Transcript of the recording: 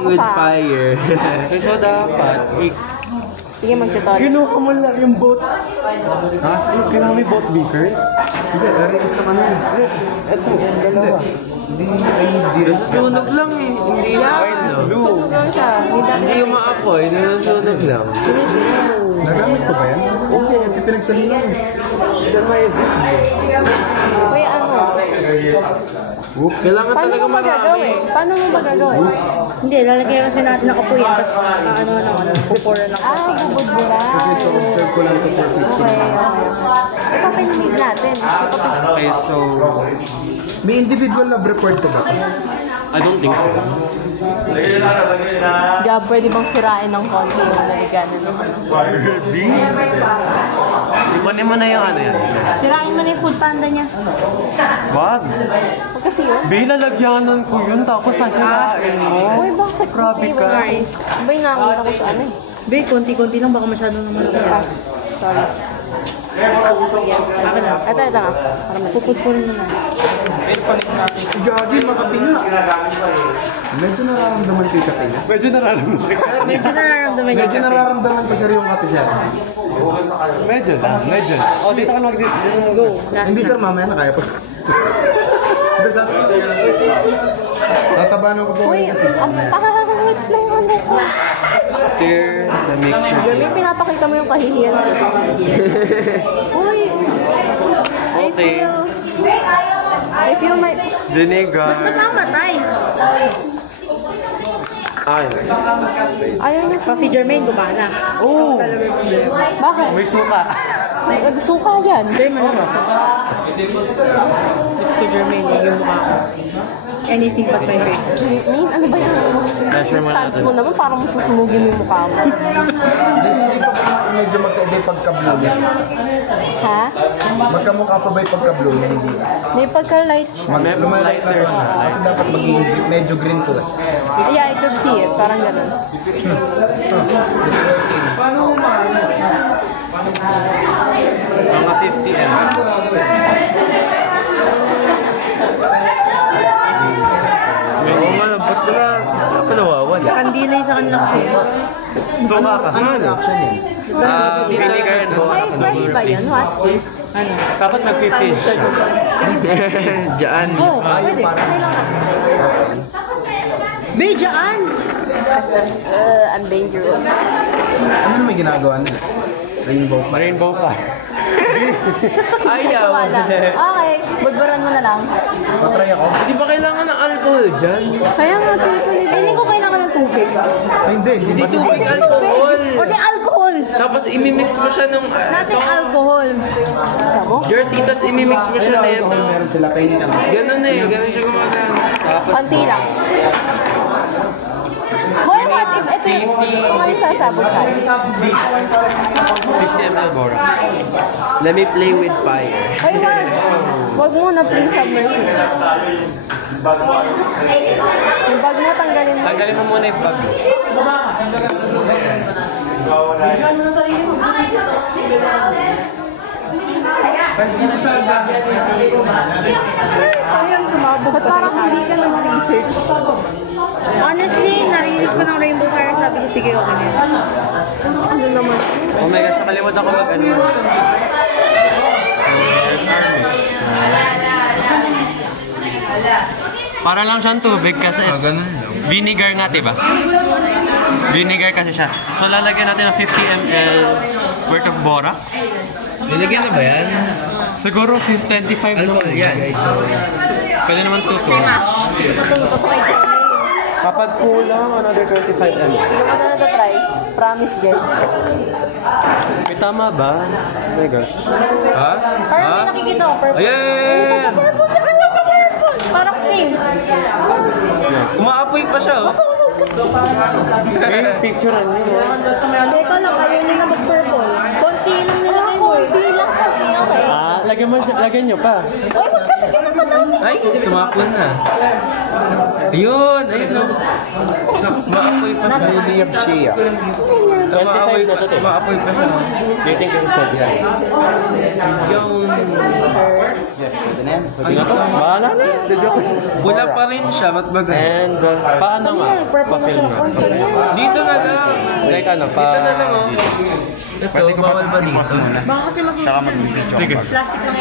With fire. So dapat, sige, mag-tutorial. kinuha mo lang yung boat. Ha? Kailangan may boat beakers? Hindi, isa ka na. Ito, yung dalawa. Hindi. Nasusunog lang eh. Hindi na Sunog lang siya. Hindi yung maapoy. Nasusunog lang. Nagamit ko ba yan? Oo, ito pinagsalina eh. Kuya, ano? Kailangan Paano talaga mo magagawin? Paano mo magagawin? Hindi, lalagay kasi natin nakapuya, tapos pupura lang. Bubudbura. So, observe ko lang ito for 15 Okay. Ipapinig natin. Okay, so... May individual lab report ko ba? I don't think so. Gab, pwede bang sirain ng konti yung naliganan ng Ibanin mo na yung ano yan. Sirain mo na yung food panda niya. Wag! Huwag kasi yun. Binalagyanan ko yun, tapos sasirain mo. Uy, bakit? Grabe ka. Iba yung nakakita ko sa ano eh. Be, konti-konti lang, baka masyadong naman ako. Sorry. Sige. Ito nga. Puputpurin mo na. Gagi, makatinga. Medyo nararamdaman ko yung katinga. Medyo nararamdaman ko. Medyo nararamdaman niya. Medyo nararamdaman ko sir yung kati sir. Medyo lang, medyo lang. O, dito ka Go. Hindi sir, mamaya na kaya pa. Tatabanan ko po Uy, kasi. ang pakakakawit ng ano ko. Stir the mixture. Jeremy, pinapakita mo yung kahihiyan. Uy! I feel my... Vinegar. Nakamatay. Ay. Ayaw niya Pag si Jermaine, gumana. Oo! Bakit? May suka. Suka yan. Hindi, malamang. Gusto ko Jermaine, yung mukha ko. Anything but my face. Min, ano ba yan? Yung stance mo naman, parang masusumugin mo yung mukha mo. Hindi pa ba medyo magkaiba yung pagka-blue niya? Ha? Magkamukha pa ba yung pagka-blue niya? Hindi. May pagka-light siya. Lumalight na to. Kasi dapat maging medyo green to eh. Yeah, I could see it. Parang ganun. Mga 50 ml. Oo nga, ba't ko na nawawala? Kandila yung sa kanilang suyo. Suka ka. Ano ang action yan? Vinegar and Ay, Freddy ba yan? What? Ano? Dapat nag-fish. Diyan. Ayaw parang. Be, dyan! I'm dangerous. Ano na may ginagawa nila? Rainbow ka. Ayaw. Wala. Okay, budburan mo na lang. Patry ako? Hindi ba kailangan ng alcohol dyan? Kaya nga, Hindi ko kailangan ng tubig. Ay, hindi. Hindi tubig, alcohol. O di alcohol! Tapos imimix mo siya ng... Nasa yung alcohol. mo. Dirty, tapos imimix mo siya na ito. Meron sila kayo naman. Ganun eh, ganun siya gumagana. Konti lang. Boy, what if ito yung kung ano sasabog ka? 50 ml Bora. Let me play with fire. Ay, wag. Wag mo na please submersive. Yung bag mo, tanggalin mo. Tanggalin mo muna yung bag. Ayun, sumabog. Ba't parang hindi ka nag-research? Honestly, narinig ko ng rainbow fire. Sabi ko, sige, okay na yan. Ano naman? Oh my gosh, nakalimutan ko mag-ano. Para lang siyang tubig kasi vinegar nga, diba? Vinegar kasi siya. So lalagyan natin ng 50 ml worth of borax. Nilagyan na ba yan? Siguro 25 Ano ba? Yeah, guys. So, Pwede naman 2 to. Hindi ko ito pa kay Jeremy. Kapag kulang, another 25 ml. Hindi ko pa na-try. Promise, guys. May tama ba? Oh my gosh. ha? Parang may nakikita ko, purple. Ayan! Purple siya! Ano ba purple? Parang pink. Umaapoy pa siya, oh. Picturean niyo. Teka lang, ayaw nila mag-purple. Konti lang nilagay mo. Konti lang kasi, okay. Lagyan nyo pa. Ay, wag kasi ganun ka dami. Ay, tumapon na. Ayun! Ayun, oh. Umaapoy pa siya. Really of Shea. Ganyan. 25 na to, te. Maapoy pa siya. Do you think this is good? Yes. Yung... Yes, pwede na yan. Pwede na to? Bahala na. Pula pa rin siya, ba't ba ganun? And, paano nga? Pa-film mo. Dito na lang. Like ano, Dito na lang, oh. Ito, bawal ba dito? Baka kasi mag-plastic lang